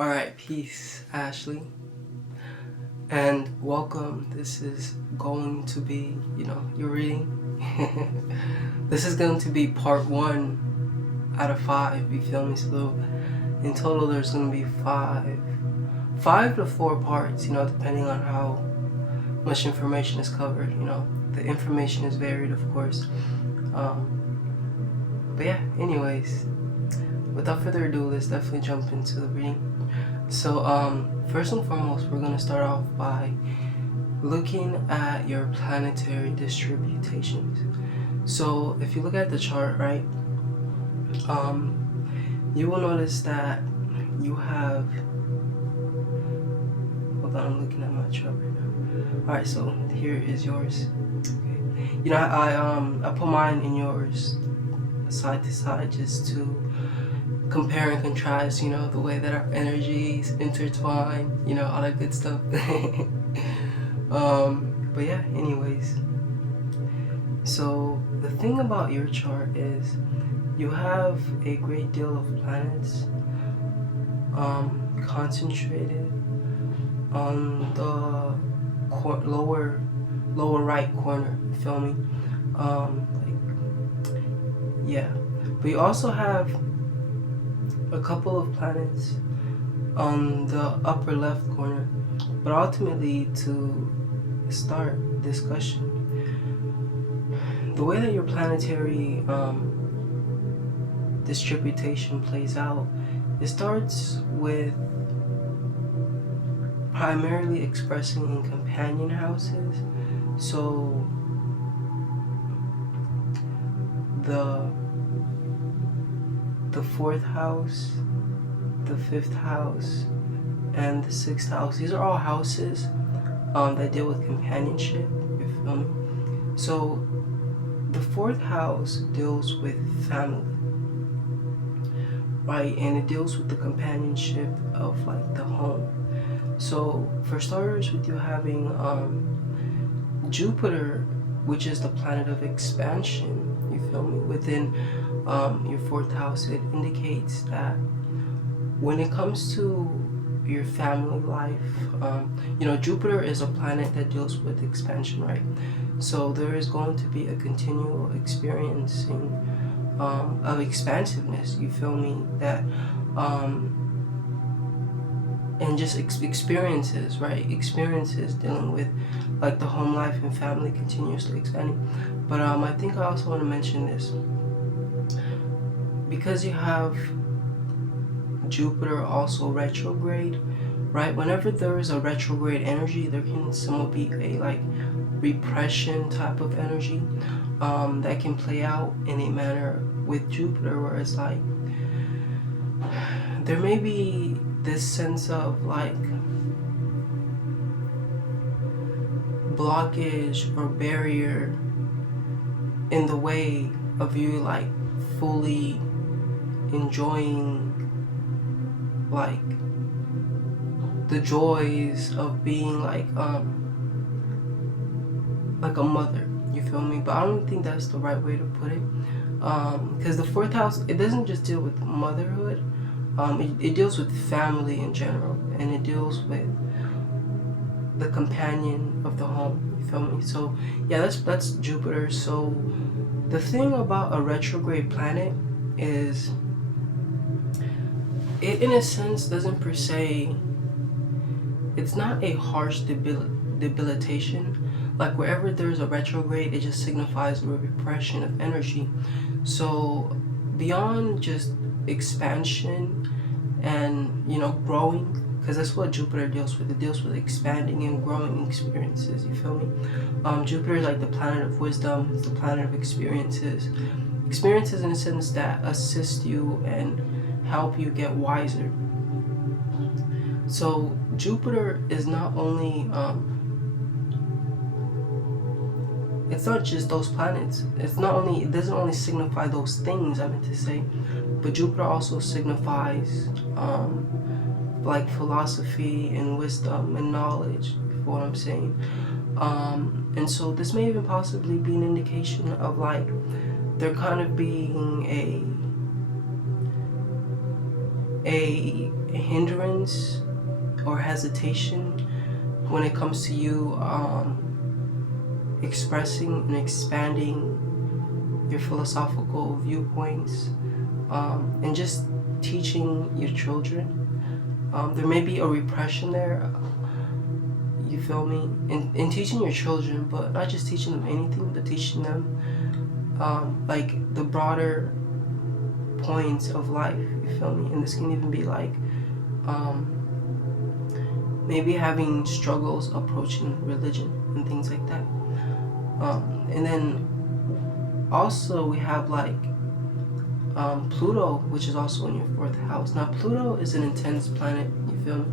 Alright, peace, Ashley, and welcome. This is going to be, your reading. This is going to be part 1 out of 5, you feel me? So in total there's going to be 5 to 4 parts, depending on how much information is covered, The information is varied, of course. But yeah, anyways, without further ado, let's definitely jump into the reading. So first and foremost, we're going to start off by looking at your planetary distributions. So if you look at the chart, right, you will notice that you have, hold on, I'm looking at my chart right now. Alright, so here is yours. Okay. I put mine in yours side to side just to compare and contrast, the way that our energies intertwine, all that good stuff. But yeah, anyways. So the thing about your chart is you have a great deal of planets concentrated on the lower right corner, you feel me? Yeah. But you also have a couple of planets on the upper left corner. But ultimately, to start discussion, the way that your planetary distribution plays out, it starts with primarily expressing in companion houses. So the 4th house, the 5th house, and the 6th house. These are all houses that deal with companionship, you feel me? So the 4th house deals with family, right? And it deals with the companionship of like the home. So for starters, with you having Jupiter, which is the planet of expansion, you feel me, within your 4th house, it indicates that when it comes to your family life, Jupiter is a planet that deals with expansion, right? So there is going to be a continual experiencing of expansiveness, you feel me, that and just experiences, right? Experiences dealing with like the home life and family continuously expanding. But I think I also want to mention this, because you have Jupiter also retrograde, right? Whenever there is a retrograde energy, there can somewhat be a like repression type of energy that can play out in a manner with Jupiter, where it's like there may be this sense of like blockage or barrier in the way of you like fully enjoying like the joys of being like a mother, you feel me? But I don't think that's the right way to put it, because the 4th house, it doesn't just deal with motherhood, it deals with family in general, and it deals with the companion of the home, you feel me? So yeah, that's Jupiter. So the thing about a retrograde planet is it in a sense doesn't per se, it's not a harsh debilitation. Like wherever there's a retrograde, it just signifies a repression of energy. So beyond just expansion and growing, because that's what Jupiter deals with. It deals with expanding and growing experiences, you feel me? Jupiter is like the planet of wisdom. It's the planet of experiences in a sense that assist you and help you get wiser. So Jupiter is not only it's not just those planets. It doesn't only signify those things, I meant to say, but Jupiter also signifies like philosophy and wisdom and knowledge, for what I'm saying. And so this may even possibly be an indication of like there kind of being a hindrance or hesitation when it comes to you expressing and expanding your philosophical viewpoints, and just teaching your children. There may be a repression there, you feel me, in teaching your children, but not just teaching them anything, but teaching them like the broader points of life, you feel me. And this can even be like maybe having struggles approaching religion and things like that. And then also we have like Pluto, which is also in your 4th house. Now Pluto is an intense planet, you feel me?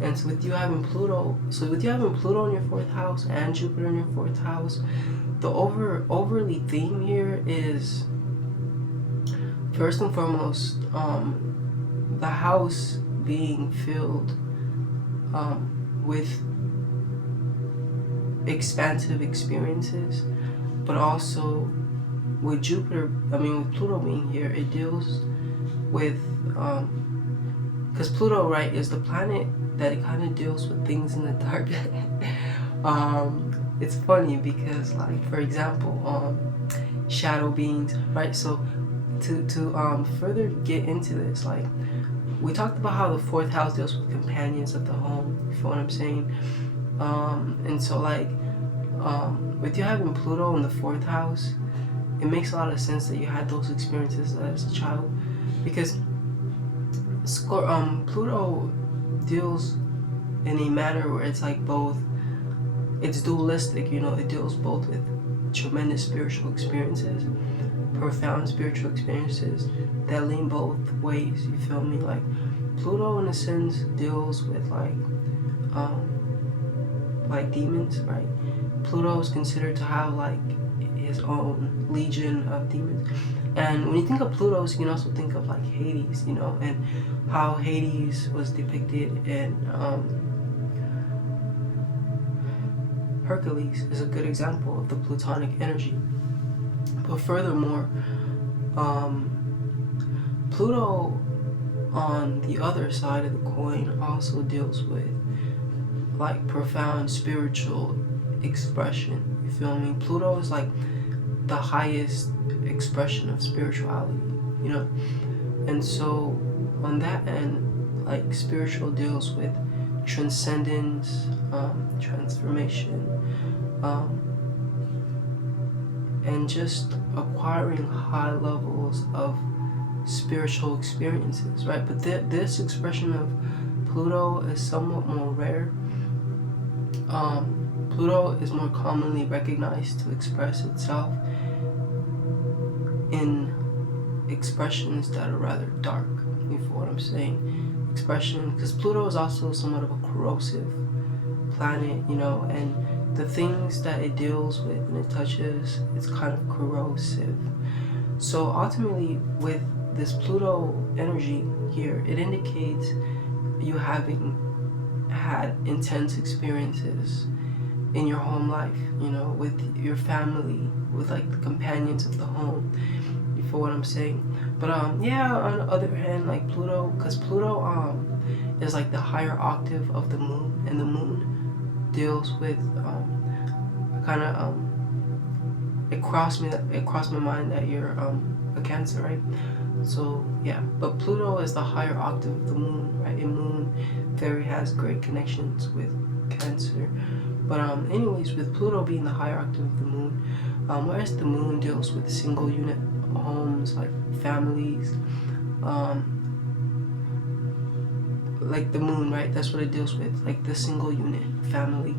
And so with you having Pluto in your 4th house and Jupiter in your 4th house, the overly theme here is, first and foremost, the house being filled with expansive experiences, but also with Pluto being here, it deals with, because Pluto, right, is the planet that it kind of deals with things in the dark. It's funny because, like, for example, shadow beings, right? So to further get into this, like, we talked about how the 4th house deals with companions of the home, you feel what I'm saying? And so, like, with you having Pluto in the 4th house, it makes a lot of sense that you had those experiences as a child, because Pluto deals in a manner where it's like both, it's dualistic, you know, it deals both with tremendous spiritual experiences, profound spiritual experiences that lean both ways, you feel me? Like, Pluto in a sense deals with like demons, right? Pluto is considered to have like his own legion of demons. And when you think of Pluto, you can also think of like Hades, you know, and how Hades was depicted in Hercules is a good example of the Plutonic energy. But furthermore, Pluto on the other side of the coin also deals with like profound spiritual expression, you feel me? Pluto is like the highest expression of spirituality, you know? And so on that end, like, spiritual deals with transcendence, transformation, and just acquiring high levels of spiritual experiences, right? But this expression of Pluto is somewhat more rare. Pluto is more commonly recognized to express itself in expressions that are rather dark, you feel what I'm saying? Expression, because Pluto is also somewhat of a corrosive planet, you know, and the things that it deals with and it touches, it's kind of corrosive. So ultimately, with this Pluto energy here, it indicates you having had intense experiences in your home life, you know, with your family, with like the companions of the home, you feel what I'm saying? But yeah, on the other hand, like Pluto, because Pluto is like the higher octave of the moon, and the moon deals with kind of it crossed my mind that you're a Cancer, right? So yeah, but Pluto is the higher octave of the moon, right? And moon very has great connections with Cancer. But anyways, with Pluto being the higher octave of the moon, whereas the moon deals with single unit homes, like families, like the moon, right? That's what it deals with, like the single unit family.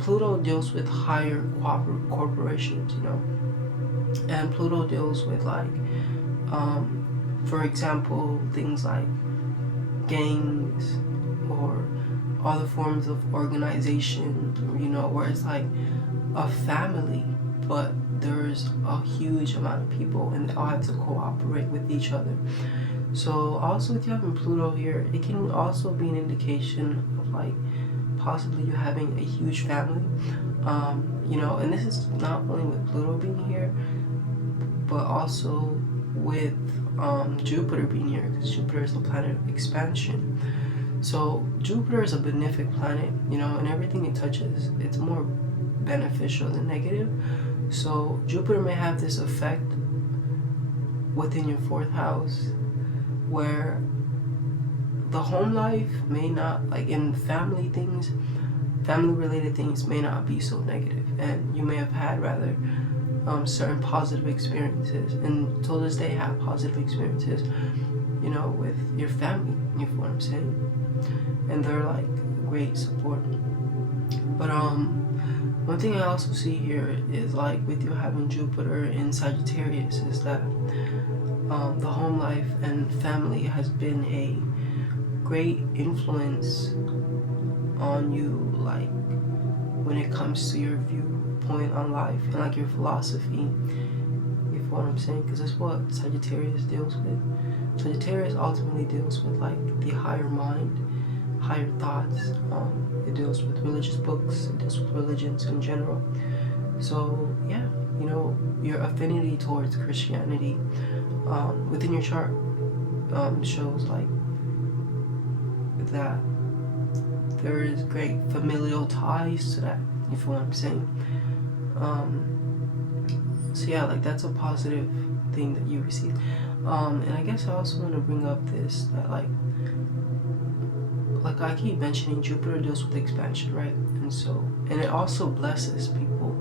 Pluto deals with higher corporations, you know, and Pluto deals with like, for example, things like gangs or other forms of organization, you know, where it's like a family, but there's a huge amount of people and they all have to cooperate with each other. So also with you having Pluto here, it can also be an indication of like possibly you having a huge family, you know, and this is not only with Pluto being here, but also with Jupiter being here, because Jupiter is the planet of expansion. So Jupiter is a benefic planet, and everything it touches, it's more beneficial than negative. So Jupiter may have this effect within your 4th house where the home life may not, like in family related things may not be so negative, and you may have had rather certain positive experiences, and till this day have positive experiences, with your family, you know what I'm saying? And they're like great support. But one thing I also see here is like with you having Jupiter in Sagittarius is that the home life and family has been a great influence on you, like when it comes to your viewpoint on life and like your philosophy. You feel what I'm saying? Because that's what Sagittarius deals with. Sagittarius ultimately deals with like the higher mind, higher thoughts. It deals with religious books. It deals with religions in general. So yeah, your affinity towards Christianity within your chart shows like that there is great familial ties to that. You feel what I'm saying? So yeah, like that's a positive thing that you receive. And I guess I also want to bring up this, that like I keep mentioning, Jupiter deals with expansion, right? And it also blesses people.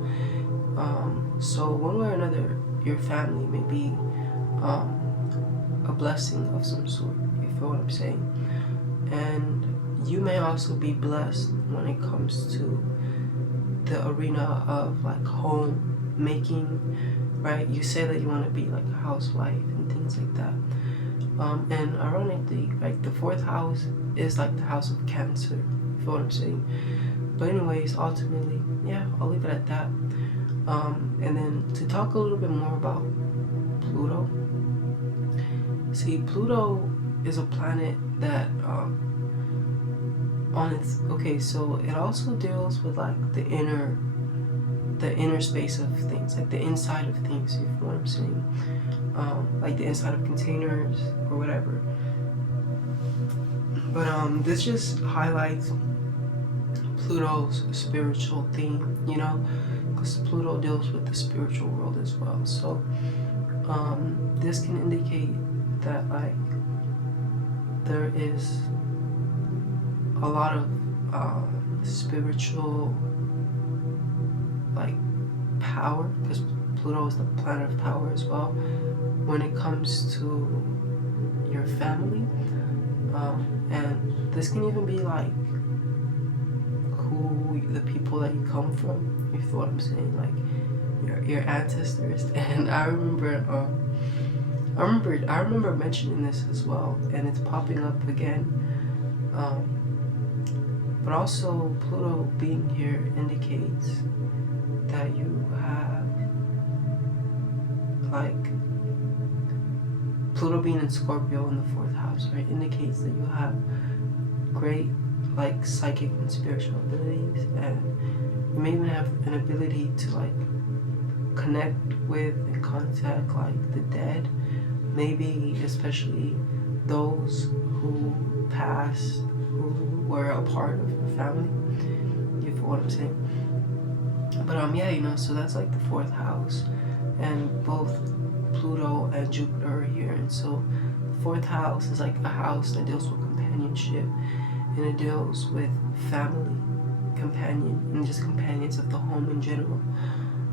So one way or another, your family may be a blessing of some sort. You feel what I'm saying? And you may also be blessed when it comes to the arena of like home making, right? You say that you want to be like a housewife and things like that. And ironically, like the 4th house is like the house of Cancer. You feel what I'm saying? But anyways, ultimately, yeah, I'll leave it at that. And then to talk a little bit more about Pluto. See, Pluto is a planet that so it also deals with like the inner space of things, like the inside of things, if you know what I'm saying, like the inside of containers or whatever. But this just highlights Pluto's spiritual theme, because Pluto deals with the spiritual world as well. So this can indicate that like there is a lot of spiritual like power, because Pluto is the planet of power as well when it comes to your family. And this can even be like the people that you come from. You feel what I'm saying? Like your ancestors. And I remember mentioning this as well, and it's popping up again. But also Pluto being here indicates that you have like Pluto being in Scorpio in the 4th house, right, indicates that you have great like psychic and spiritual abilities, and you may even have an ability to like connect with and contact like the dead, maybe especially those who passed, who were a part of your family. You feel what I'm saying? But yeah, so that's like the 4th house, and both Pluto and Jupiter are here. And so the 4th house is like a house that deals with companionship, and it deals with family, companion, and just companions of the home in general.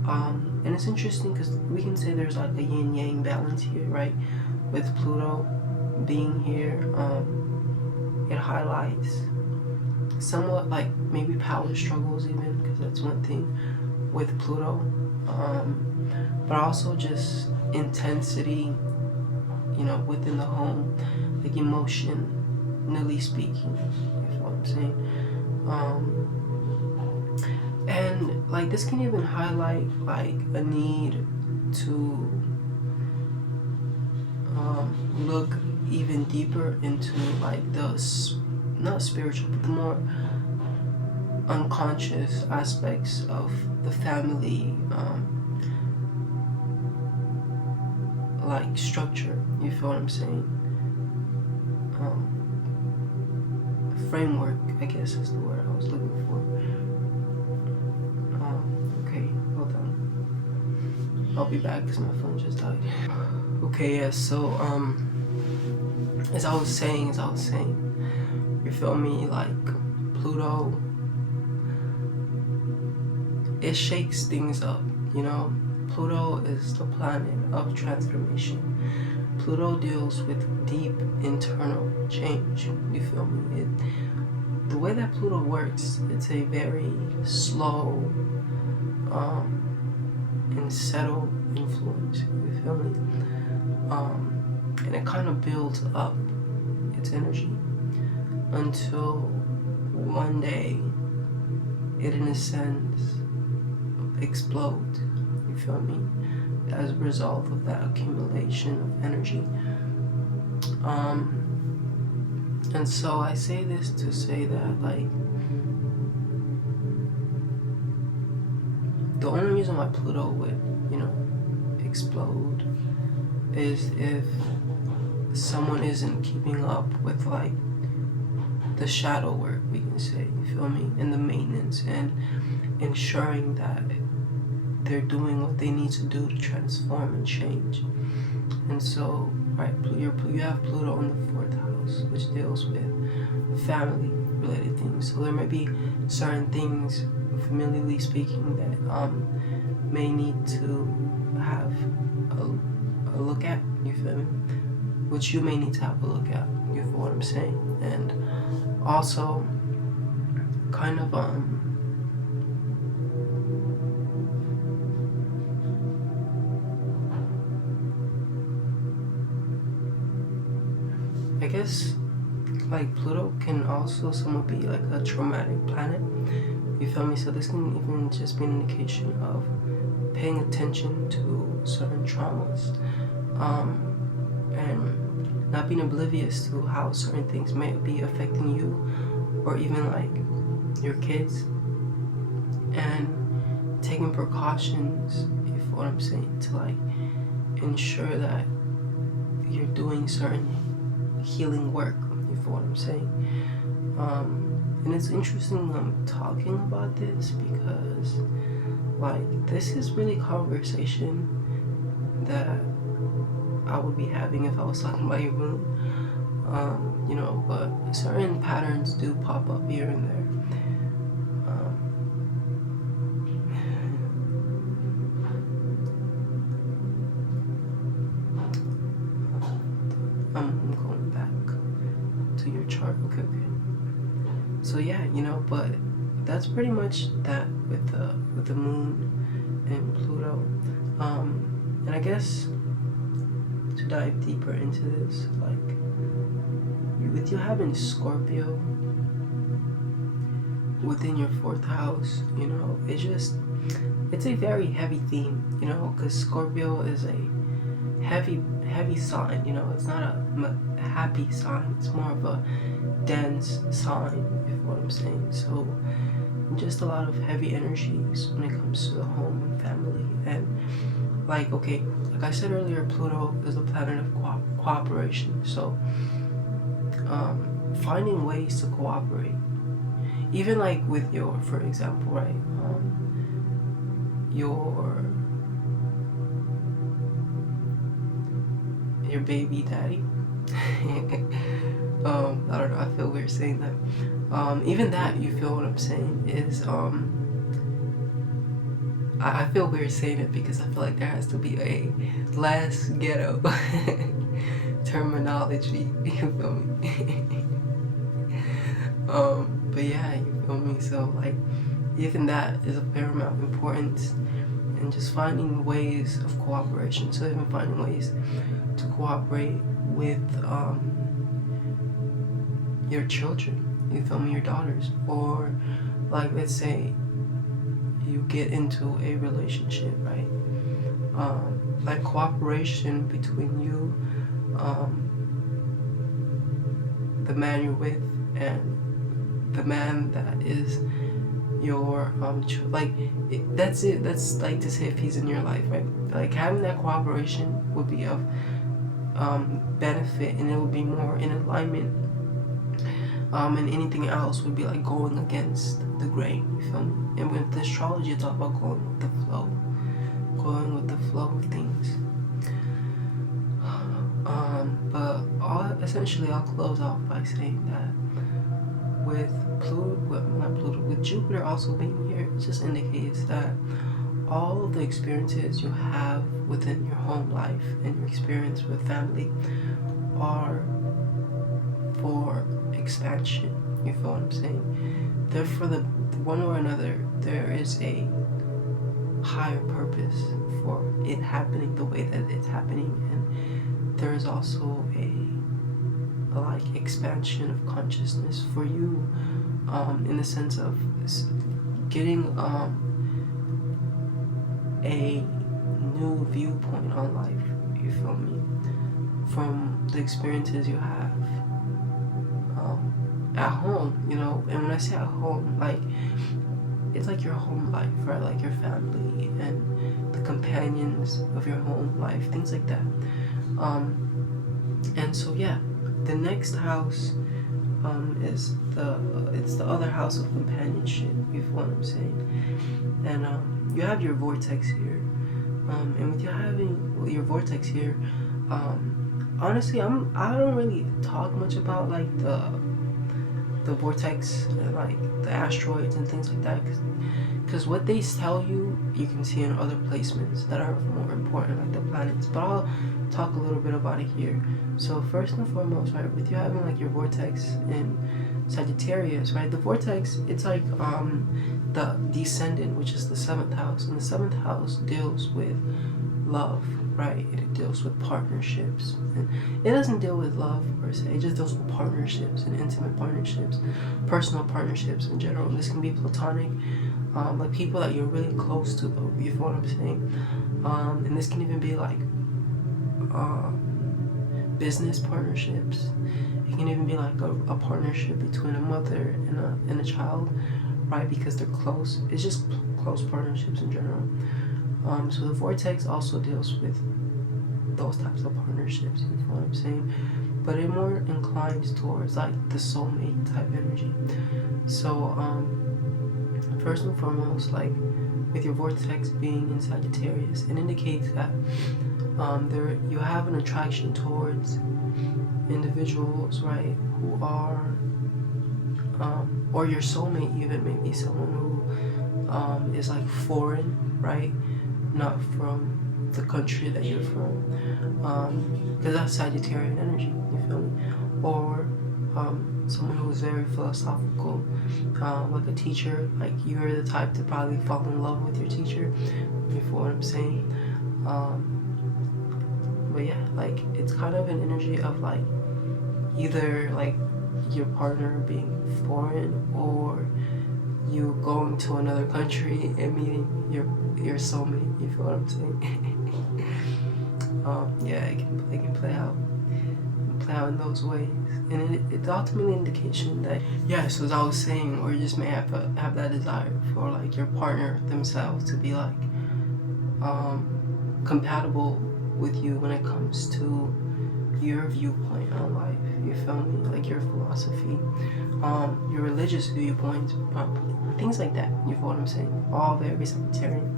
And it's interesting because we can say there's like a yin-yang balance here, right? With Pluto being here, it highlights somewhat like maybe power struggles even, because that's one thing with Pluto. But also just intensity, within the home, like emotionally speaking, you know what I'm saying? And like this can even highlight like a need to look even deeper into like the not spiritual, but the more unconscious aspects of the family, like structure. You feel what I'm saying? Framework, I guess is the word I was looking for. Okay, hold on. I'll be back because my phone just died. Okay, yeah, so as I was saying, you feel me, like Pluto, it shakes things up, you know? Pluto is the planet of transformation. Pluto deals with deep internal change, you feel me? The way that Pluto works, it's a very slow and settled influence, you feel me? And it kind of builds up its energy until one day it, in a sense, explodes, you feel me, as a result of that accumulation of energy. And so I say this to say that, like, the only reason why Pluto would, you know, explode is if someone isn't keeping up with, like, the shadow work, we can say, you feel me, and the maintenance and ensuring that they're doing what they need to do to transform and change. And so, right, you have Pluto in the 4th house, which deals with family related things. So there may be certain things, familiarly speaking, that may need to have a look at, you feel me? Which you may need to have a look at, you feel what I'm saying? And also, kind of I guess, like, Pluto can also somewhat be like a traumatic planet, you feel me? So this can even just be an indication of paying attention to certain traumas, and not being oblivious to how certain things may be affecting you, or even like your kids, and taking precautions, you feel what I'm saying, to like ensure that you're doing certain healing work, you feel what I'm saying? And it's interesting I'm talking about this because, like, this is really conversation that I would be having if I was talking about your moon, you know, but certain patterns do pop up here and there. I'm going back to your chart. Okay. So yeah, you know, but that's pretty much that with the moon and Pluto. And I guess to dive deeper into this, like, with you having Scorpio within your 4th house, you know, it's a very heavy theme, you know, because Scorpio is a heavy sign, you know. It's not a happy sign, it's more of a dense sign, if you know what I'm saying. So just a lot of heavy energies when it comes to the home and family. And like, okay, like I said earlier, Pluto is the planet of cooperation. So finding ways to cooperate, even like with your, for example, right, your baby daddy. I don't know, I feel weird saying that. Even that, you feel what I'm saying, is I feel weird saying it because I feel like there has to be a less ghetto terminology, you feel me? But yeah, you feel me? So like, even that is of paramount importance, and just finding ways of cooperation. So even finding ways to cooperate with your children, you feel me, your daughters, or like, let's say you get into a relationship, right? Like cooperation between you, the man you're with, and the man that is, your that's it. That's like to say if he's in your life, right? Like having that cooperation would be of benefit, and it would be more in alignment. And anything else would be like going against the grain. You feel me? And with astrology, it's all about going with the flow, going with the flow of things. But essentially, I'll close off by saying that with with Jupiter also being here, it just indicates that all of the experiences you have within your home life and your experience with family are for expansion. You feel what I'm saying? They're for the one or another. There is a higher purpose for it happening the way that it's happening, and there is also a like expansion of consciousness for you, in the sense of getting a new viewpoint on life. You feel me? From the experiences you have at home, you know. And when I say at home, like it's like your home life, right? Like your family and the companions of your home life, things like that. And so yeah, the next house is it's the other house of companionship. You feel what I'm saying? And you have your vortex here, and with you having your vortex here, honestly, I don't really talk much about like the vortex and like the asteroids and things like that, because what they tell you, you can see in other placements that are more important, like the planets. But I'll talk a little bit about it here. So first and foremost, right, with you having like your vortex in Sagittarius, right, the vortex, it's like the descendant, which is the 7th house, and the 7th house deals with love, right? It deals with partnerships, and it doesn't deal with love per se. It just deals with partnerships and intimate partnerships, personal partnerships in general. This can be platonic, like people that you're really close to, though. You feel what I'm saying? And this can even be like business partnerships. It can even be like a partnership between a mother and a child, right? Because they're close. It's just close partnerships in general. So the vortex also deals with those types of partnerships, you know what I'm saying? But it more inclines towards like the soulmate type energy. So first and foremost, like with your vortex being in Sagittarius, it indicates that there you have an attraction towards individuals, right, who are or your soulmate even, maybe someone who is like foreign, right? Not from the country that you're from, because that's Sagittarian energy, you feel me? Or someone who's very philosophical, like a teacher. Like you're the type to probably fall in love with your teacher, you feel what I'm saying? But yeah, like it's kind of an energy of like either like your partner being foreign, or you going to another country and meeting your soulmate. You feel what I'm saying? Yeah, it can play out in those ways, and it's ultimately an indication that, yeah. So as I was saying, or you just may have that desire for like your partner themselves to be like compatible with you when it comes to your viewpoint on life. You feel me? Like your philosophy, your religious viewpoints, things like that. You feel what I'm saying? All very Sagittarian.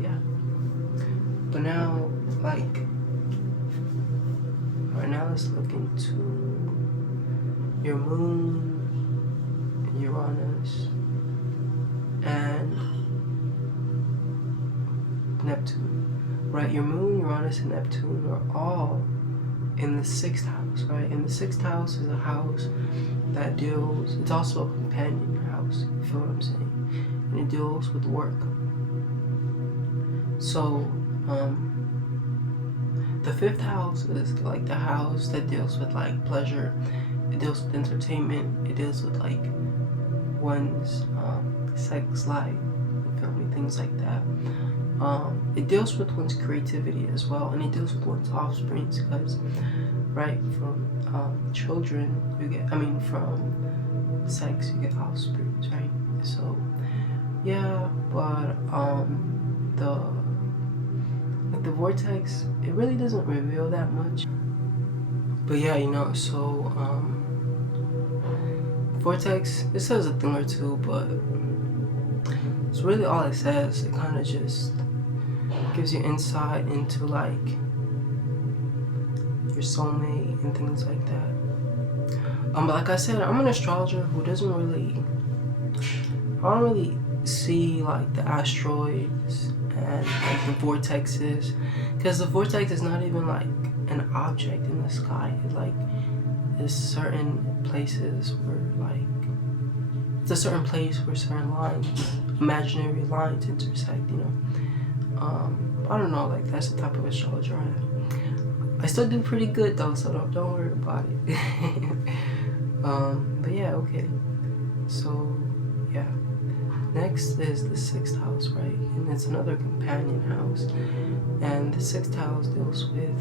Yeah. But now, like, right now, let's look into your moon, Uranus, and Neptune. Right, your moon, Uranus, and Neptune are all in the 6th house, right? And the 6th house is a house that deals, it's also a companion house, you feel what I'm saying? And it deals with work. So, the 5th house is like the house that deals with like pleasure. It deals with entertainment. It deals with like one's sex life, you feel me? Things like that. It deals with one's creativity as well, and it deals with one's offspring, because right? From children, you get, from sex, you get offspring, right? So, yeah, but the vortex, it really doesn't reveal that much. But yeah, so vortex, it says a thing or two, but it's really all it says. It kind of just gives you insight into like your soulmate and things like that. But like I said, I'm an astrologer who doesn't really, I don't really see like the asteroids and like the vortexes, because the vortex is not even like an object in the sky. It like is certain places where like it's a certain place where certain lines, imaginary lines, intersect. I don't know. Like that's the type of astrologer I am. I still do pretty good though, so don't worry about it. But yeah, okay. So yeah. Next is the sixth house, right? And it's another companion house. And the sixth house deals with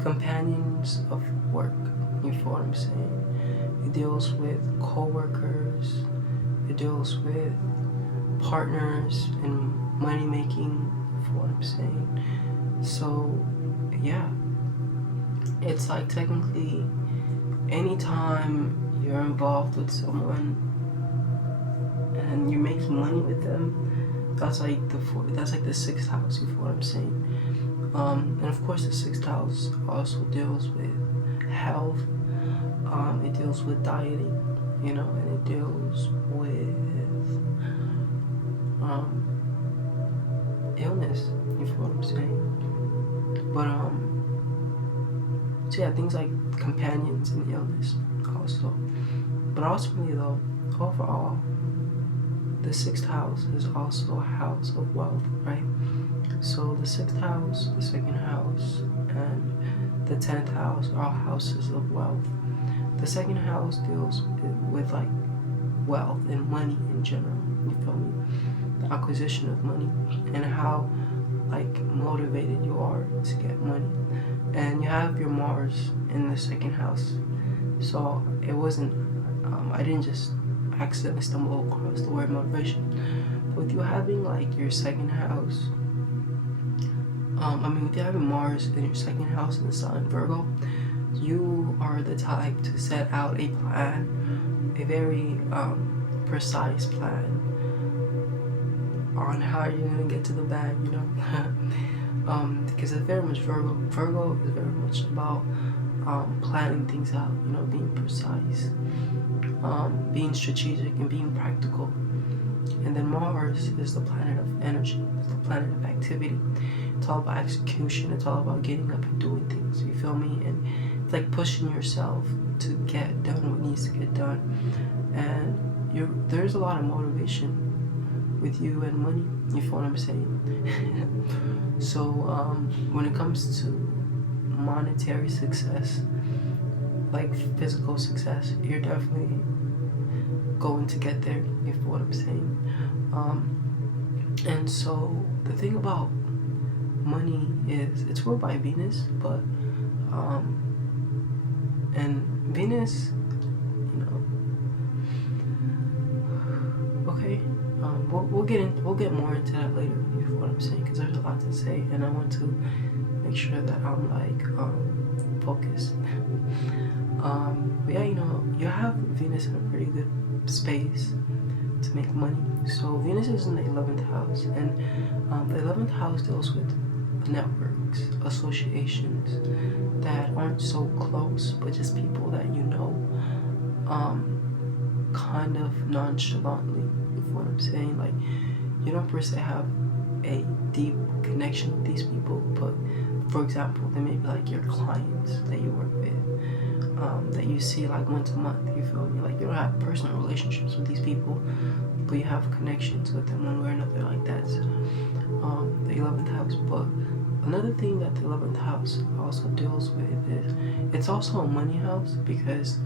companions of work. You feel what I'm saying? It deals with co-workers. It deals with partners and money making. You feel what I'm saying? So yeah, it's like technically anytime you're involved with someone and you're making money with them, that's like the sixth house. You feel what I'm saying? And of course, the sixth house also deals with health. It deals with dieting, and it deals with illness. You feel what I'm saying? But so yeah, things like companions and illness also. But ultimately, though, overall, the sixth house is also a house of wealth, right? So the sixth house, the second house, and the 10th house are all houses of wealth. The second house deals with like wealth and money in general. You feel me? The acquisition of money and how like motivated you are to get money. And you have your Mars in the second house. So it wasn't, I didn't just accidentally stumble across the word motivation. With you having like your second house, with you having Mars in your second house in the sun, Virgo, you are the type to set out a plan, a very precise plan on how you're gonna get to the bag, because it's very much Virgo. Virgo is very much about planning things out, being precise, being strategic, and being practical. And then Mars is the planet of energy. It's the planet of activity. It's all about execution. It's all about getting up and doing things. You feel me? And it's like pushing yourself to get done what needs to get done. And there's a lot of motivation with you and money. You feel what I'm saying? So when it comes to monetary success, like physical success, you're definitely going to get there. You feel what I'm saying? And so the thing about money is it's ruled by Venus, but and Venus, okay, we'll get more into that later. You feel what I'm saying? Because there's a lot to say, and I want to make sure that I'm like focused. But yeah, you have Venus in a pretty good space to make money. So Venus is in the 11th house, and the 11th house deals with networks, associations that aren't so close, but just people that kind of nonchalantly. You know what I'm saying? Like, you don't per se have a deep connection with these people, but for example, they may be like your clients that you work with, that you see like once a month. You feel me? Like, you don't have personal relationships with these people, but you have connections with them one way or another. Like, that's the 11th house. But another thing that the 11th house also deals with is it's also a money house, because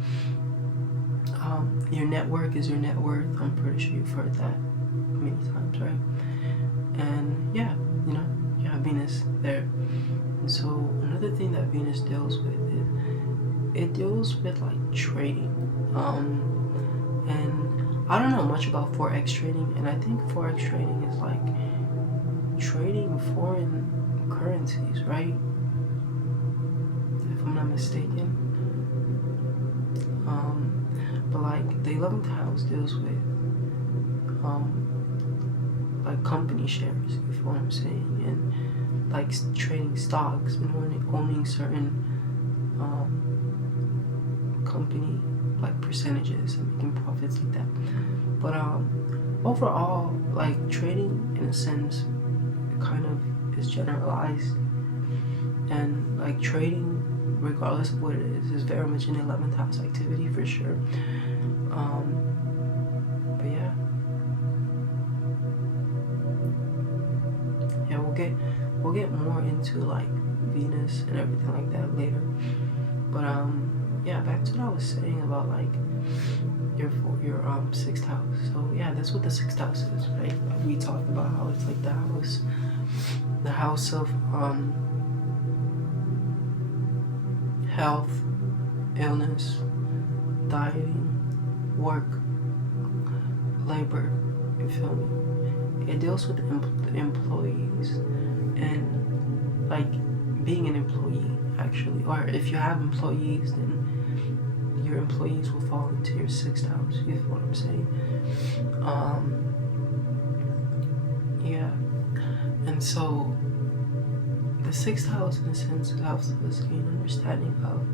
your network is your net worth. I'm pretty sure you've heard that many times, right? And yeah, you have Venus there. And so another thing that Venus deals with is it deals with like trading. And I don't know much about forex trading, and I think forex trading is like trading foreign currencies, right? If I'm not mistaken. But like the 11th house deals with like company shares, you feel what I'm saying, and like trading stocks and owning certain company like percentages and making profits like that. But overall, like trading in a sense kind of is generalized, and like trading regardless of what it is very much an 11th house activity for sure. But yeah, we'll get more into like Venus and everything like that later. But yeah, back to what I was saying about like your 6th house. So yeah, that's what the 6th house is, right? We talked about how it's like the house of health, illness, dieting, work, labor, you feel me? It deals with the employees and like being an employee actually, or if you have employees, then your employees will fall into your 6th house, you feel what I'm saying? Yeah, and so the 6th house in a sense helps us gain understanding of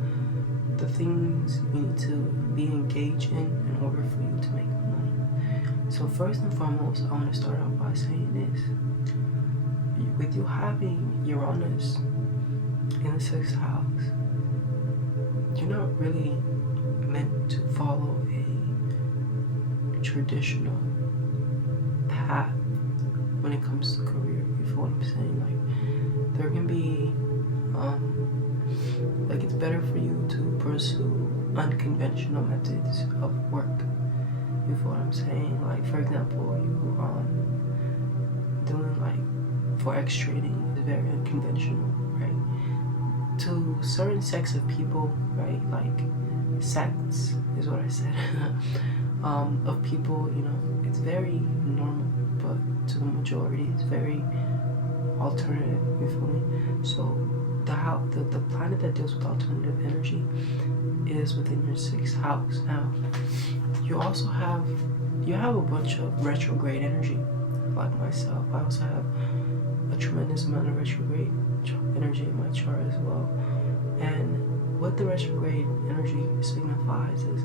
the things you need to be engaged in order for you to make money. So first and foremost, I want to start out by saying this. With you having Uranus in the 6th house, you're not really meant to follow a traditional path when it comes to career, you feel what I'm saying? Like there can be like it's better for you to pursue unconventional methods of work, you feel what I'm saying? Like for example, you doing like forex trading is very unconventional, right? To certain sects of people, right? Like sects is what I said. Of people, you know, it's very normal, but to the majority it's very alternative, you feel me? So the planet that deals with alternative energy is within your 6th house. Now you also have a bunch of retrograde energy, like myself. I also have a tremendous amount of retrograde energy in my chart as well. And what the retrograde energy signifies is,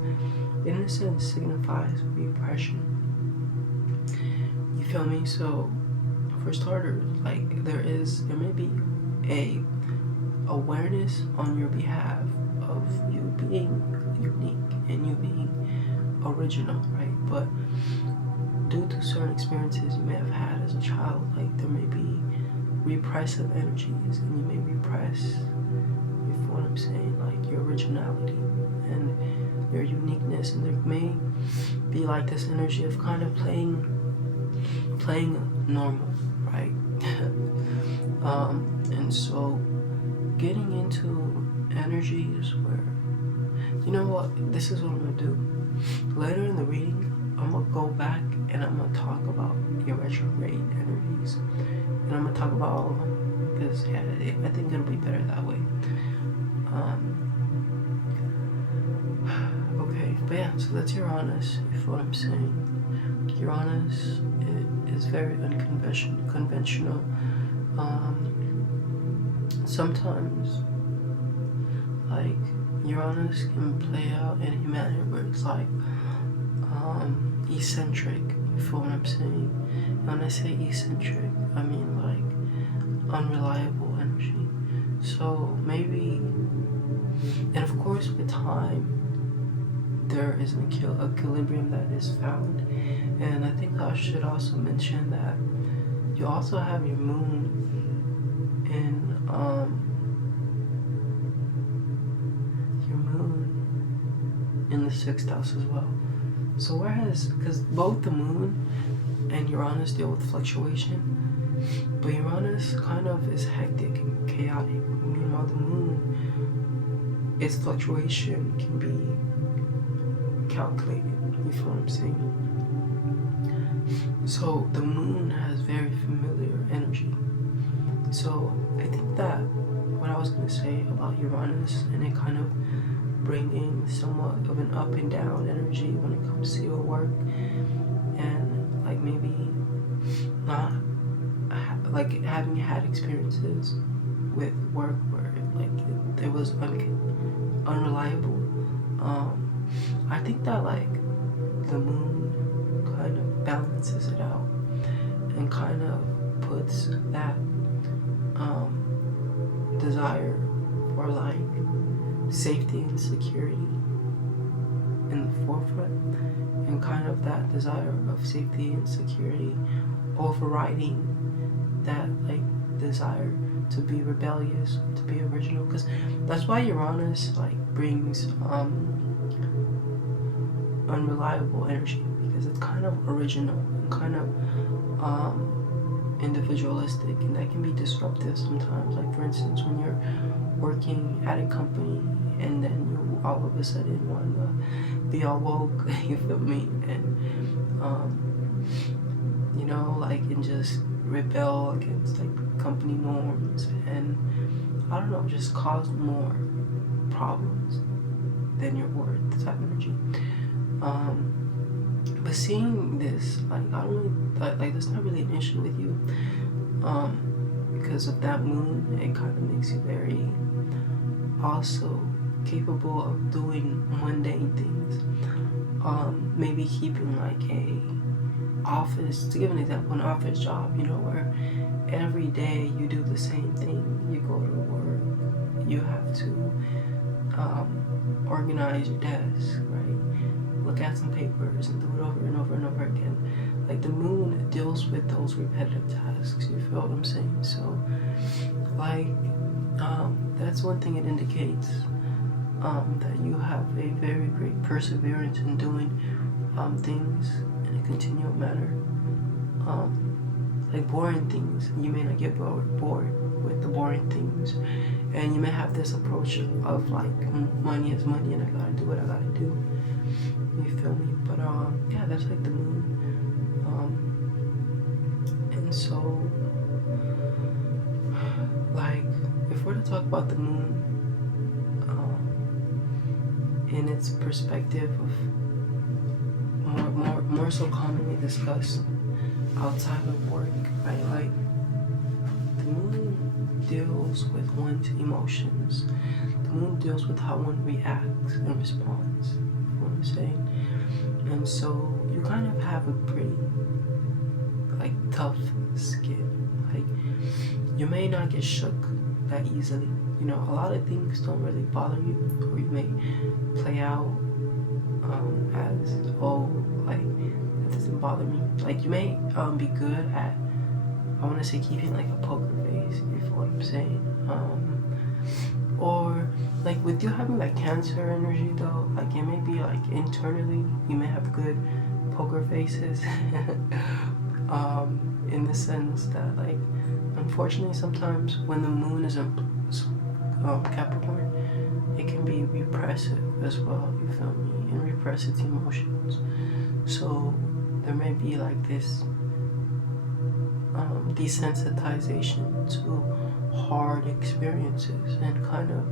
in a sense, signifies repression. You feel me? So for starters, like there may be a awareness on your behalf of you being unique and you being original, right? But due to certain experiences you may have had as a child, like there may be repressive energies, and you may repress, you feel what I'm saying, like your originality and your uniqueness, and there may be like this energy of kind of playing normal, right? And so getting into energies where, you know what, this is what I'm gonna do. Later in the reading, I'm gonna go back and I'm gonna talk about your retrograde energies, and I'm gonna talk about all of them, because yeah, I think it'll be better that way. Okay, but yeah, so that's Uranus, you feel what I'm saying? Uranus is very unconventional. Sometimes, like, Uranus can play out in humanity where it's like eccentric, you feel what I'm saying? And when I say eccentric, I mean like unreliable energy. So maybe, and of course with time, there is an equilibrium that is found. And I think I should also mention that you also have your moon in the 6th house as well. So because both the moon and Uranus deal with fluctuation, but Uranus kind of is hectic and chaotic. Meanwhile, the moon its fluctuation can be calculated. You feel what I'm saying? So the moon has very familiar energy. So I think that what I was going to say about Uranus and it kind of bringing somewhat of an up and down energy when it comes to your work, and like maybe not like having had experiences with work where like it was unreliable. I think that like the moon kind of balances it out and kind of puts that desire for like safety and security in the forefront, and kind of that desire of safety and security overriding that like desire to be rebellious, to be original, because that's why Uranus like brings unreliable energy, because it's kind of original and kind of individualistic, and that can be disruptive sometimes. Like for instance, when you're working at a company and then you all of a sudden want to be all woke, you feel me, and you know, like, and just rebel against like company norms, and I don't know, just cause more problems than you're worth, type of energy. But seeing this, like, I don't really, like that's not really an issue with you, because of that moon. It kind of makes you very also capable of doing mundane things. Maybe keeping like a office, to give an example, an office job, you know, where every day you do the same thing. You go to work, you have to organize your desk, right? Look at some papers and do it over and over and over again. Like the moon deals with those repetitive tasks, you feel what I'm saying? So like that's one thing it indicates, that you have a very great perseverance in doing things in a continual manner. Like boring things, you may not get bored with the boring things, and you may have this approach of like money is money and I gotta do what I gotta do. You feel me? But yeah, that's like the moon. And so like if we're to talk about the moon in its perspective of more so commonly discussed outside of work, right? Like the moon deals with one's emotions. The moon deals with how one reacts and responds. You know what I'm saying? And so you kind of have a pretty like tough skin. Like you may not get shook that easily. You know, a lot of things don't really bother you, or you may play out as, oh, like that doesn't bother me. Like you may be good at, I want to say, keeping like a poker face, if you feel what I'm saying. Or like with you having like Cancer energy though, like it may be like internally you may have good poker faces. In the sense that like unfortunately sometimes when the moon is in Capricorn, it can be repressive as well, you feel me, and repress its emotions. So there may be like this desensitization to hard experiences and kind of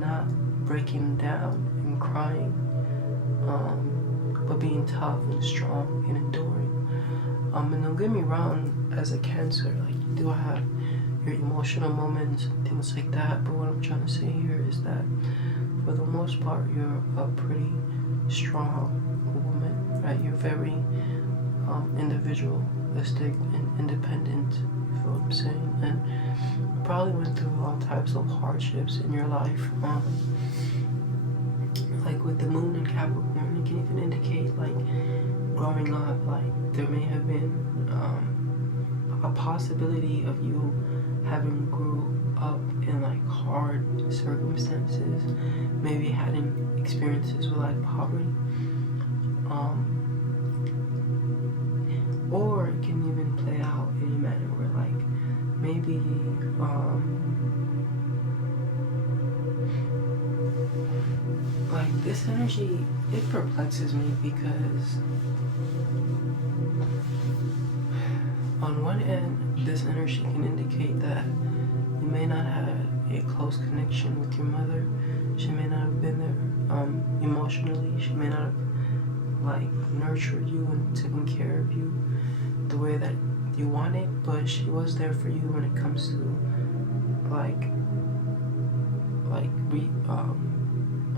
not breaking down and crying, but being tough and strong and enduring. And don't get me wrong, as a Cancer, like you do have your emotional moments and things like that, but what I'm trying to say here is that for the most part you're a pretty strong woman, right? You're very individualistic and independent, you feel what I'm saying? And you probably went through all types of hardships in your life. Like with the moon in Capricorn, it can even indicate like growing up, like there may have been a possibility of you having grew up in like hard circumstances, maybe having experiences with like poverty, or it can even play out in a manner where like maybe this energy, it perplexes me because on one end, this energy can indicate that you may not have a close connection with your mother. She may not have been there emotionally. She may not have like nurtured you and taken care of you the way that you wanted, but she was there for you when it comes to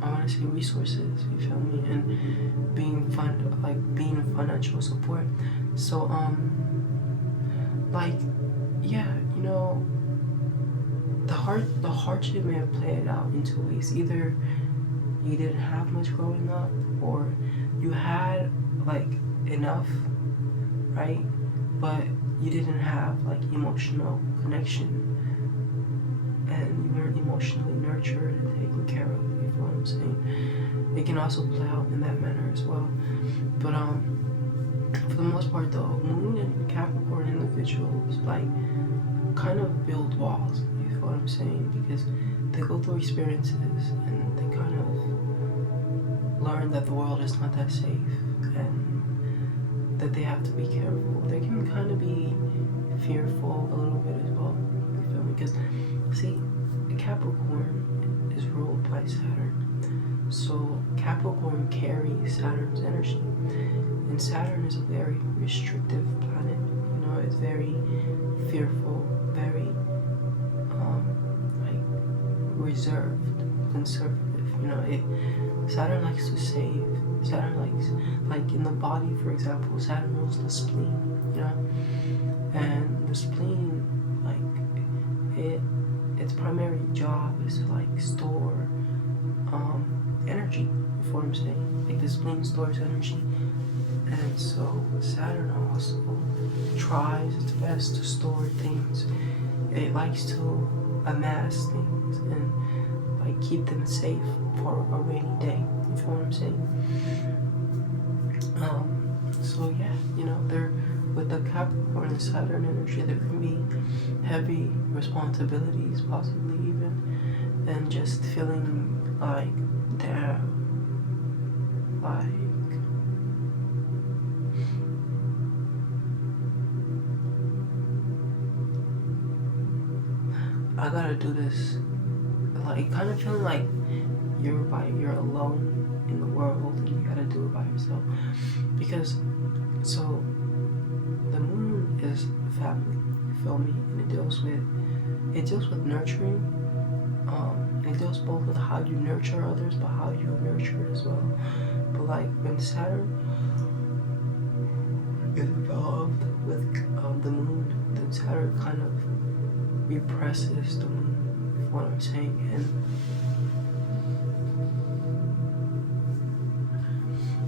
I want to say resources, you feel me, and being financial support. So yeah, you know, the hardship may have played out in two ways. Either you didn't have much growing up, or you had like enough, right? But you didn't have like emotional connection, and you weren't emotionally nurtured and taken care of. You feel what I'm saying? It can also play out in that manner as well. But for the most part, though, Moon and Capricorn individuals like kind of build walls. You feel what I'm saying? Because they go through experiences and they kind of learn that the world is not that safe and that they have to be careful. They can kind of be fearful a little bit as well. You feel me? Because see, Capricorn is ruled by Saturn. So Capricorn carries Saturn's energy. And Saturn is a very restrictive planet. You know, it's very fearful, very like reserved, conservative. You know, Saturn likes to save. Saturn likes, like in the body, for example, Saturn rules the spleen. You know, and the spleen, like its primary job is to like store energy. You know what I'm saying? Like the spleen stores energy. And so Saturn also tries its best to store things. It likes to amass things and like keep them safe for a rainy day. You feel what I'm saying? So yeah, you know, with the Capricorn and Saturn energy, there can be heavy responsibilities, possibly even, and just feeling like damn, like I gotta do this. Like kind of feeling like you're alone in the world and you gotta do it by yourself. Because so the moon is family, you feel me? And it deals with nurturing. It deals both with how you nurture others, but how you nurture as well. But like when Saturn is involved with the moon, then Saturn kind of represses the moon, you know what I'm saying? And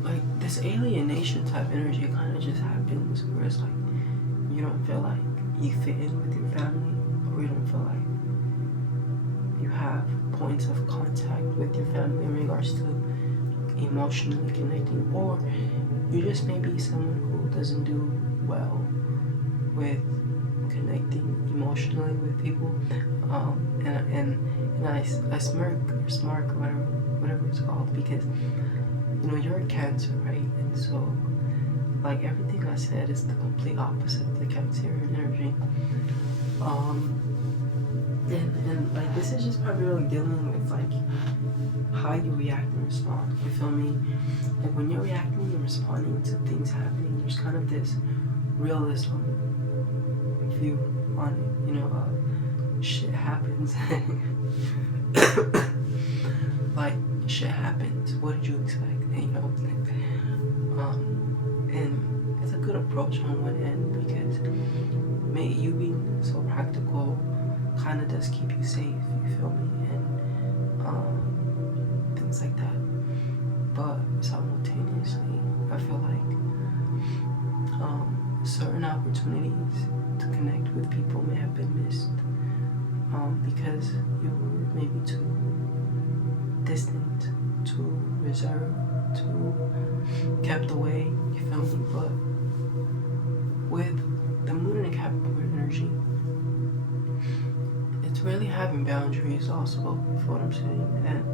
like this alienation type energy kind of just happens where it's like you don't feel like you fit in with your family, or you don't feel like you have points of contact with your family in regards to emotionally connecting, or you just may be someone who doesn't do well with connecting emotionally with people, and I smirk or smart or whatever it's called, because you know you're a Cancer, right? And so like everything I said is the complete opposite of the Cancerian energy. And like this is just primarily dealing with like how you react and respond. You feel me? Like when you're reacting and responding to things happening, there's kind of this realism view on it. You know, shit happens. Like shit happens. What did you expect? And, you know, and it's a good approach on one end because maybe you being so practical kind of does keep you safe, you feel me, and things like that. But simultaneously, I feel like certain opportunities to connect with people may have been missed because you were maybe too distant, too reserved, too kept away, you feel me? But with the moon and Capricorn energy, it's really having boundaries also, you feel what I'm saying? And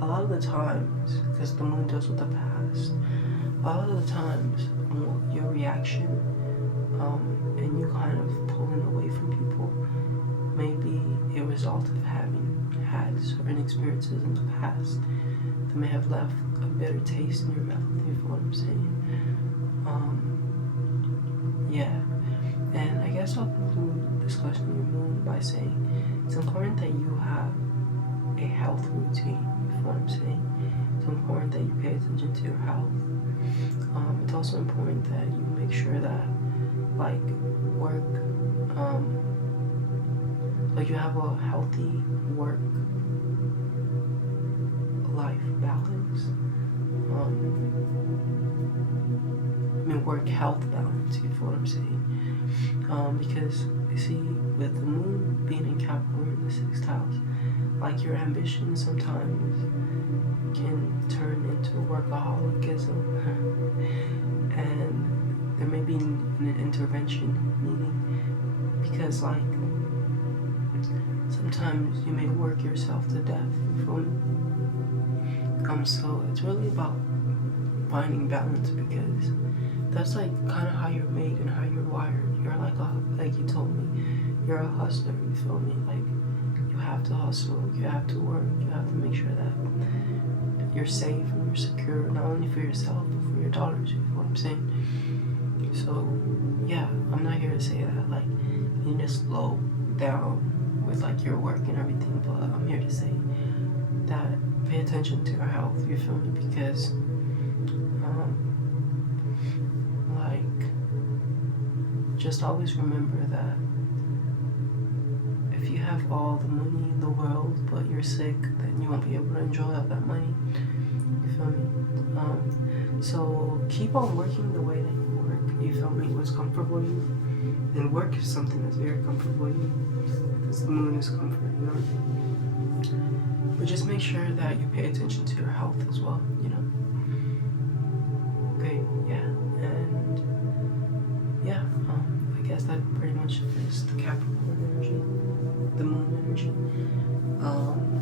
a lot of the times, because the moon deals with the past, a lot of the times your reaction and you kind of pulling away from people may be a result of having had certain experiences in the past that may have left a bitter taste in your mouth, you feel what I'm saying? Yeah. And I guess I'll conclude the discussion of your moon by saying it's important that you have a health routine, you feel what I'm saying? It's important that you pay attention to your health. It's also important that you make sure that like work, like you have a healthy work life balance. Work health balance, you feel what I'm saying? Because you see, with the moon being in Capricorn in the 6th house, like your ambition sometimes can turn into workaholism, and there may be an intervention needing, because like sometimes you may work yourself to death, you feel me? So it's really about finding balance, because that's like kind of how you're made and how you're wired. You're like you told me, you're a hustler, you feel me? Like you have to hustle, you have to work, you have to make sure that you're safe and you're secure, not only for yourself but for your daughters, you feel what I'm saying? So yeah, I'm not here to say that like you need to slow down with like your work and everything, but I'm here to say that pay attention to your health, you feel me? Because just always remember that if you have all the money in the world but you're sick, then you won't be able to enjoy all that money, you feel me? So keep on working the way that you work, you feel me? What's comfortable to you, and work is something that's very comfortable to you, because the moon is comfort, you know? But just make sure that you pay attention to your health as well, you know? Okay, yeah, and yeah, I guess that pretty much is the Capricorn energy, the moon energy.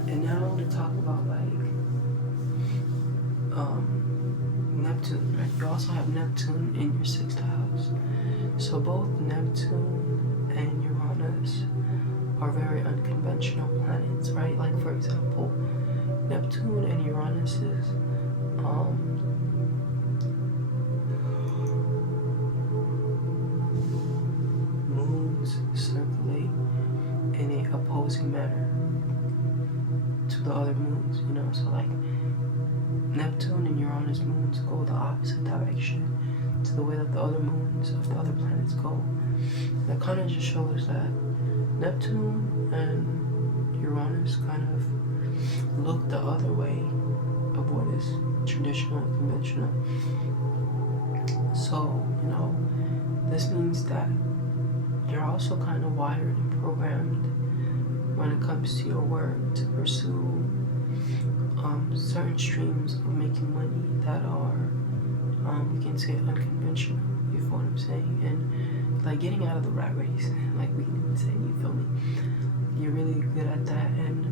And now I want to talk about like Neptune, right? You also have Neptune in your 6th house. So both Neptune and Uranus are very unconventional planets, right? Like for example, Neptune and Uranus is moons circulate in a opposing manner to the other moons, you know? So like Neptune and Uranus moons go the opposite direction to the way that the other moons of the other planets go. That kind of just shows that Neptune and Uranus kind of look the other way of what is traditional and conventional. So, you know, this means that you're also kind of wired and programmed when it comes to your work to pursue certain streams of making money that are, you can say, unconventional, you feel what I'm saying? And like getting out of the rat race, like we can even say, you feel me? You're really good at that, and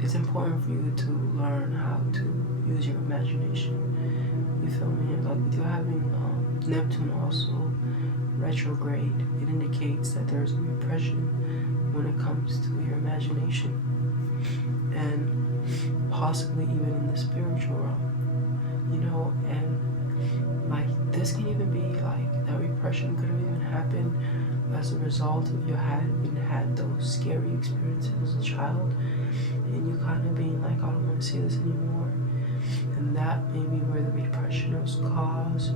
it's important for you to learn how to use your imagination, you feel me? And like with you having Neptune also retrograde, it indicates that there's a repression when it comes to your imagination, and possibly even in the spiritual realm, you know? And like this can even be like that repression could have even happened as a result of you having had those scary experiences as a child, and you kind of being like, I don't want to see this anymore, and that may be where the repression was caused.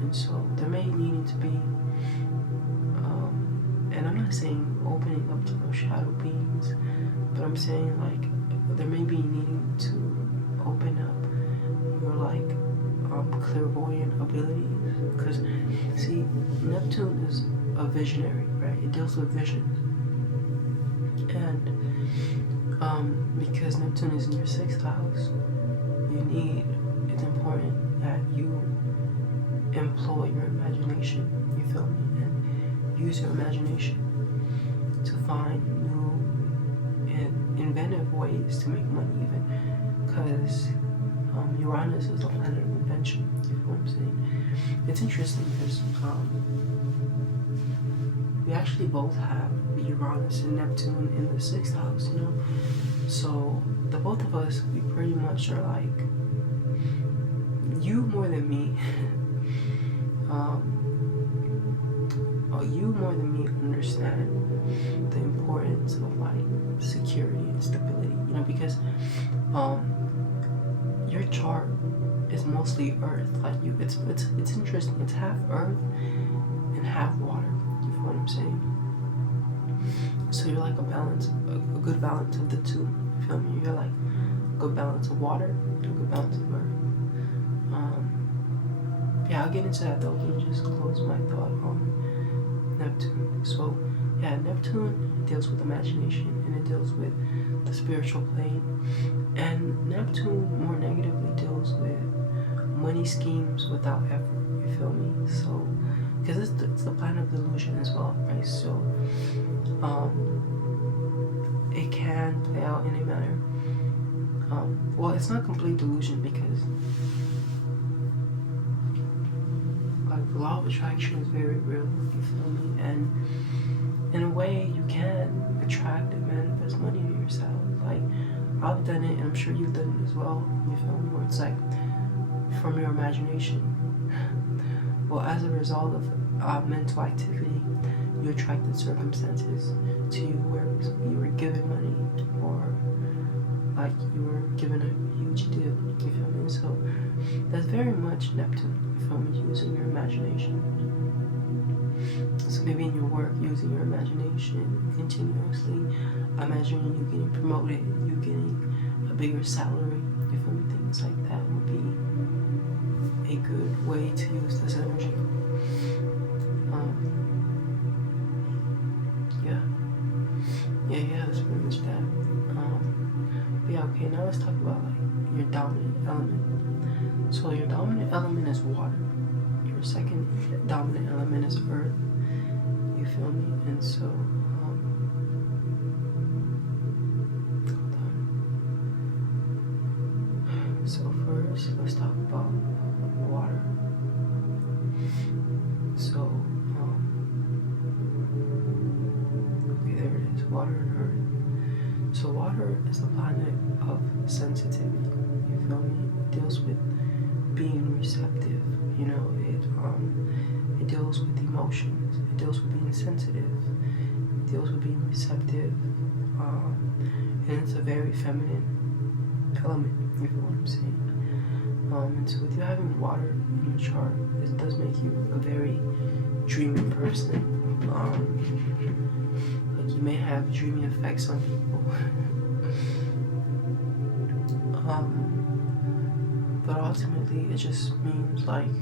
And so there may need to be and I'm not saying opening up to those shadow beings, but I'm saying like there may be needing to open up your like clairvoyant abilities, because see, Neptune is a visionary, right? It deals with visions, and because Neptune is in your 6th house, it's important that you employ your imagination, you feel me, and use your imagination to find new and inventive ways to make money, even because Uranus is the planet of invention. You know what I'm saying? It's interesting because we actually both have Uranus and Neptune in the sixth house, you know. So the both of us, we pretty much are like, you more than me. You more than me understand the importance of like security and stability, you know, because your chart is mostly earth. Like it's interesting. It's half earth and half water. You feel what I'm saying? So you're like a balance, a good balance of the two. You feel me? You're like a good balance of water and a good balance of earth. Yeah, I'll get into that though. Let me just close my thought on Neptune. So yeah, Neptune deals with imagination and it deals with the spiritual plane, and Neptune more negatively deals with money schemes without effort. You feel me? So because it's the planet of delusion as well, right? So it can play out in a manner. Well, it's not complete delusion because like the law of attraction is very real. You feel me? And in a way, you can attract and manifest money to yourself. Like I've done it, and I'm sure you've done it as well. You feel me? Where it's like from your imagination. Well, as a result of mental activity, you attracted circumstances to you where you were given money or like you were given a huge deal. You feel me? So that's very much Neptune. You feel me? Using your imagination. So maybe in your work, using your imagination continuously, imagining you getting promoted, you getting a bigger salary. You feel me? Things like that would be a good way to use this energy. Yeah, that's pretty much that. Yeah, okay, now let's talk about like your dominant element. So your dominant element is water. Your second dominant element is earth. You feel me? And so, hold on. So first, let's talk about water. So, okay, there it is, water and earth. So water is the planet of sensitivity. You feel me? It deals with being receptive. You know, it deals with emotions. It deals with being sensitive. It deals with being receptive. And it's a very feminine element. You feel what I'm saying? And so with you having water in your chart, it does make you a very dreamy person. Like you may have dreamy effects on people. But ultimately it just means like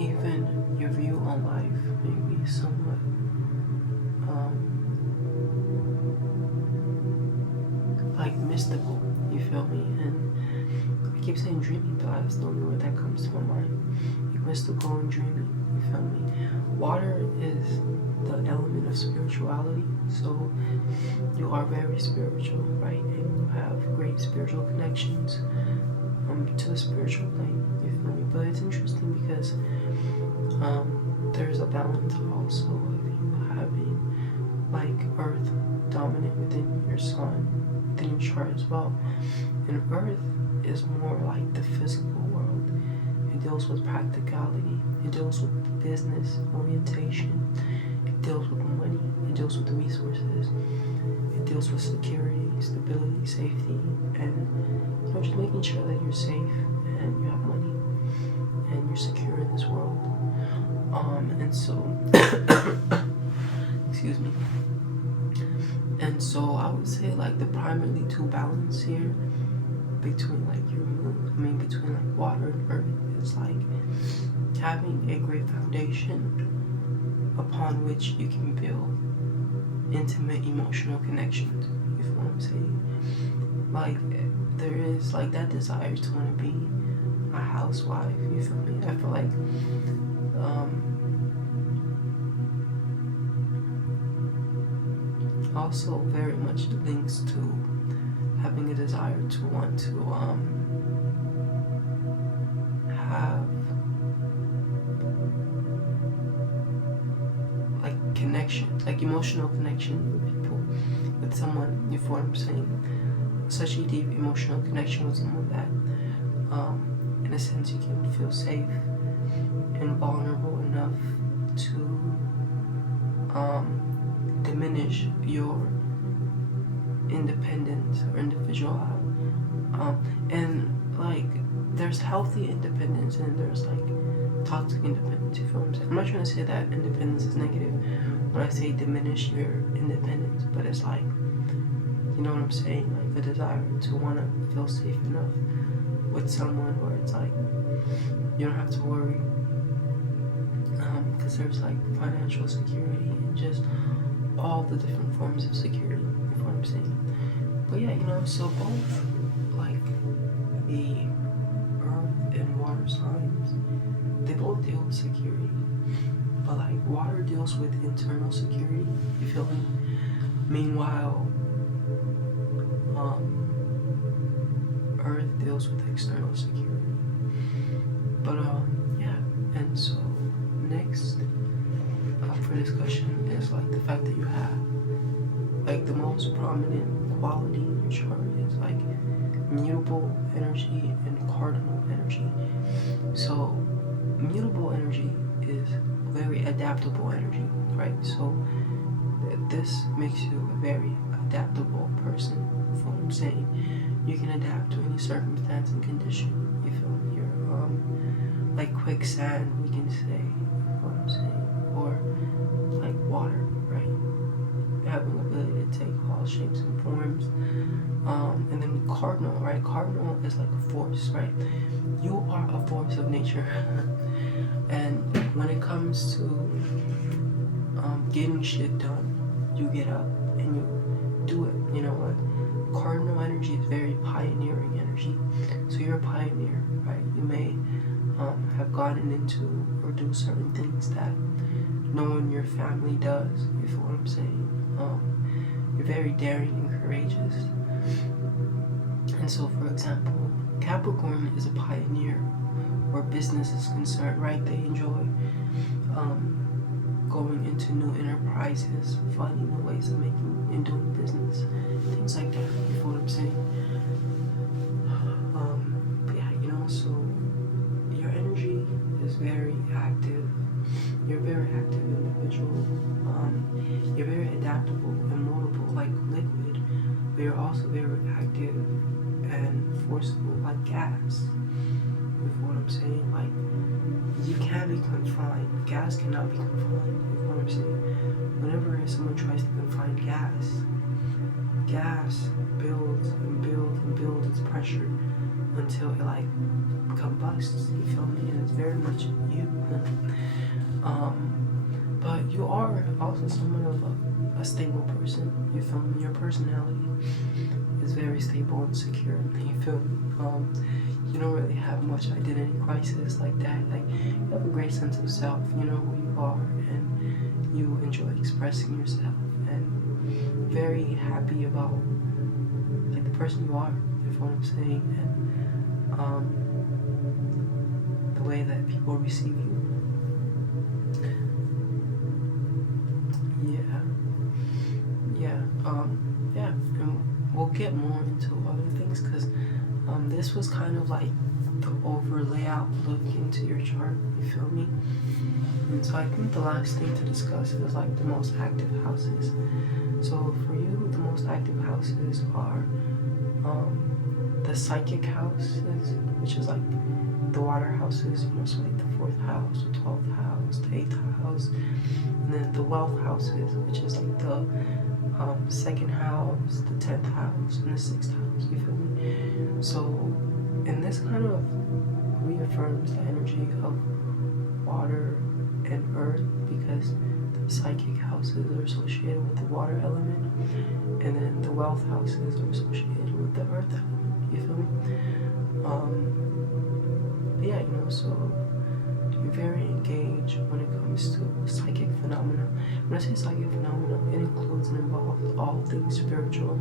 even your view on life may be somewhat like mystical, you feel me? And I keep saying dreamy, but I just don't know where that comes to my mind. Like mystical and dreamy, you feel me? Water is the element of spirituality, so you are very spiritual, right? And you have great spiritual connections to the spiritual plane, you feel me? But it's interesting because there's a balance also of you having like earth dominant within your sun, within your chart as well. And earth is more like the physical world. It deals with practicality. It deals with business orientation. It deals with money. It deals with resources. It deals with security, stability, safety, and you know, just making sure that you're safe and you have money and you're secure in this world. And so, excuse me. And so I would say like the primarily two balance here between like your moon, between like water and earth is like having a great foundation upon which you can build intimate emotional connections. You feel what I'm saying? Like there is like that desire to want to be a housewife. You feel me? I feel like also very much links to having a desire to want to have like connection, like emotional connection with people, with someone, you feel what I'm saying? Such a deep emotional connection with someone that in a sense you can feel safe and vulnerable enough to diminish your independence or individuality. And like there's healthy independence and there's like toxic independence, you feel what I'm saying? I'm not trying to say that independence is negative when I say diminish your independence, but it's like, you know what I'm saying, like the desire to want to feel safe enough with someone where it's like you don't have to worry, because there's like financial security and just all the different forms of security, you know what I'm saying? But yeah, you know, so both like the earth and water signs, they both deal with security, but like water deals with internal security, you feel me? Meanwhile, earth deals with external security. But yeah, and so next for discussion is like the fact that you have like the most prominent quality in your chart is like mutable energy and cardinal energy. So mutable energy is very adaptable energy, right? So this makes you a very adaptable person, you feel what I'm saying? You can adapt to any circumstance and condition, you feel me? You're like quicksand, we can say, you know what I'm saying? Or like water, right? Having the ability to take all shapes and forms. And then cardinal, right? Cardinal is like a force, right? You are a force of nature. And when it comes to getting shit done, you get up and you do it, you know what? Cardinal energy is very pioneering energy. So you're a pioneer, right? You may have gotten into or do certain things that no one in your family does, you feel what I'm saying? You're very daring and courageous. And so, for example, Capricorn is a pioneer where business is concerned, right? They enjoy going into new enterprises, finding new ways of making and doing business, things like that, you feel what I'm saying? But yeah, you know, so your energy is very active. You're a very active individual. You're very adaptable and moldable like liquid, but you're also very active and forceful like gas. You feel what I'm saying? Like, you can be confined. Gas cannot be confined. You feel what I'm saying? Whenever someone tries to confine gas, gas builds and builds and builds its pressure until it like combusts. You feel me? And it's very much you. But you are also somewhat of a stable person. You feel me? Your personality is very stable and secure. You feel me? You don't really have much identity crisis like that. Like, you have a great sense of self. You know who you are, and you enjoy expressing yourself, and very happy about like the person you are. You feel what I'm saying? And the way that people receive you. Yeah, and we'll get more into other things because this was kind of like the overlay out look into your chart, you feel me? And so I think the last thing to discuss is like the most active houses. So for you, the most active houses are the psychic houses, which is like the water houses, you know, so like the 4th house, the 12th house, the 8th house, and then the wealth houses, which is like the 2nd house, the 10th house, and the 6th house, you feel me? So, and this kind of reaffirms the energy of water and earth because the psychic houses are associated with the water element, and then the wealth houses are associated with the earth element, you feel me? But yeah, you know, so you're very engaged when it comes to psychic phenomena. When I say psychic phenomena, it includes and involves all things spiritual,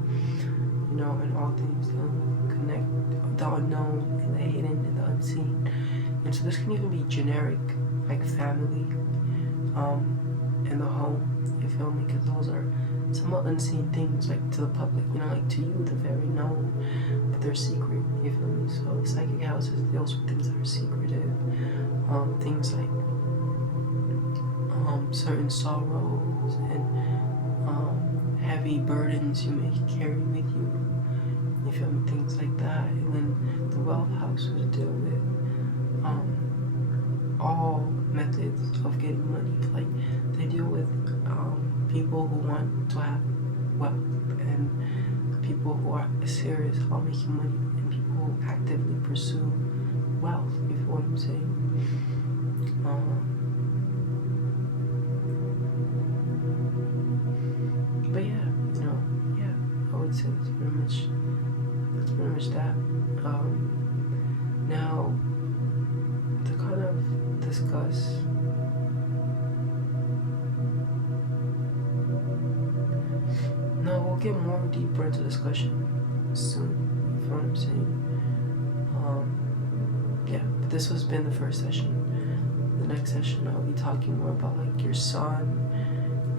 you know, and all things connect the unknown and the hidden and the unseen. And so this can even be generic, like family, in the home, you feel me? Because those are somewhat unseen things, like to the public, you know, like to you, they're very known, but they're secret, you feel me? So psychic houses deals with things that are secretive, things like certain sorrows and heavy burdens you may carry with you, you feel me? Things like that. And then the wealth houses deal with all methods of getting money. Like they deal with people who want to have wealth, and people who are serious about making money, and people who actively pursue wealth. You feel what I'm saying? But yeah, you know, yeah, I would say that's pretty much that. Now, to kind of discuss we'll get more deeper into discussion soon, you feel what I'm saying? Yeah, but this has been the first session. The next session I'll be talking more about like your sun,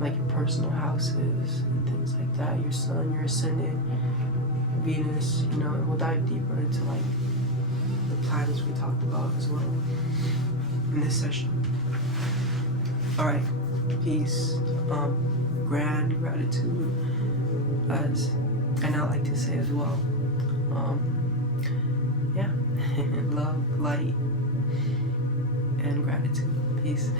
like your personal houses and things like that, your sun, your ascendant, Venus, you know, and we'll dive deeper into like the planets we talked about as well in this session. Alright, peace, grand gratitude, as and I like to say as well. Yeah, love, light, and gratitude. Peace.